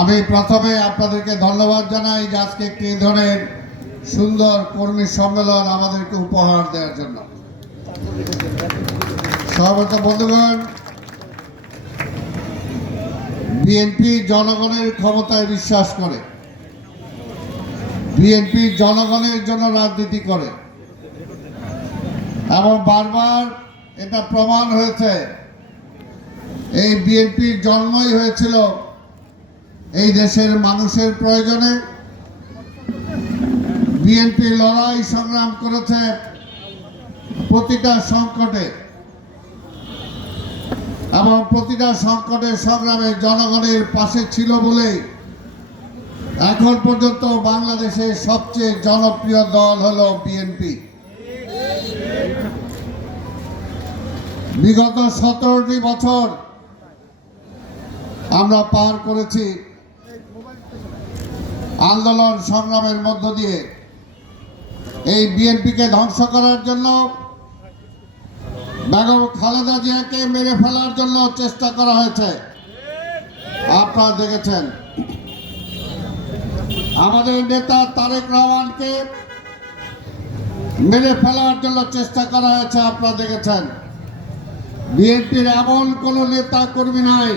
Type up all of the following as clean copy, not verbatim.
আমি প্রথমে আপনাদেরকে ধন্যবাদ জানাই যে আজকে একটি ধরনের সুন্দর কর্মী সম্মেলন আমাদেরকে উপহার দেওয়ার জন্য। সভাপতি বন্ধুগণ, বিএনপি জনগণের ক্ষমতায় বিশ্বাস করে, বিএনপি জনগণের জন্য রাজনীতি করে এবং বারবার এটা প্রমাণ হয়েছে। এই বিএনপির জন্মই হয়েছিল এই দেশের মানুষের প্রয়োজনে। বিএনপি লড়াই সংগ্রাম করেছে প্রতিটা সংকটে এবং প্রতিটা সংকটের সংগ্রামে জনগণের পাশে ছিল বলে এখন পর্যন্ত বাংলাদেশের সবচেয়ে জনপ্রিয় দল হলো বিএনপি। বিগত 17টি বছর আমরা পার করেছি আন্দোলন সংগ্রামের মধ্য দিয়ে। এই বিএনপিকে ধ্বংস করার জন্য, বেগম খালেদা জিয়াকে মেরে ফেলার জন্য চেষ্টা করা হয়েছে, আপনারা দেখেছেন। আমাদের নেতা তারেক রহমানকে মেরে ফেলার জন্য চেষ্টা করা হয়েছে, আপনারা দেখেছেন। বিএনপির এমন কোন নেতা কর্মী নাই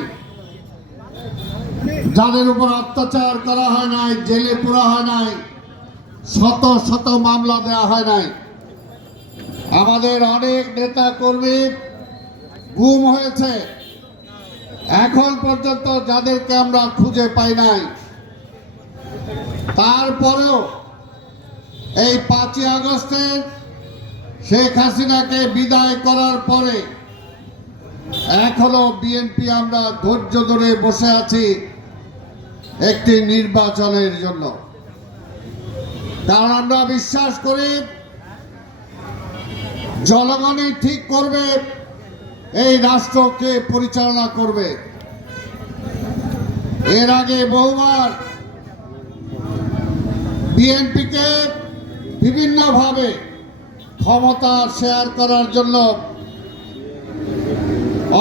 যাদের উপর অত্যাচার করা হয় নাই, জেলে পোড়া হয় নাই, শত শত মামলা দেওয়া হয় নাই। আমাদের অনেক নেতা কর্মী গুম হয়েছে, এখন পর্যন্ত যাদেরকে আমরা খুঁজে পাই নাই। তারপরেও এই 5ই আগস্টের শেখ হাসিনাকে বিদায় করার পরে এখনো বিএনপি আমরা ধৈর্য ধরে বসে আছি একটি নির্বাচনের জন্য। কারণ আমরা বিশ্বাস করি জনগণই ঠিক করবে এই রাষ্ট্রকে পরিচালনা করবে। এর আগে বহুবার বিএনপিকে বিভিন্নভাবে ক্ষমতা শেয়ার করার জন্য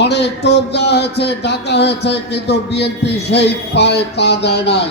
অনেক টোপ দেওয়া হয়েছে, ডাকা হয়েছে, কিন্তু বিএনপি সেই পায়ে তা দেয় নাই।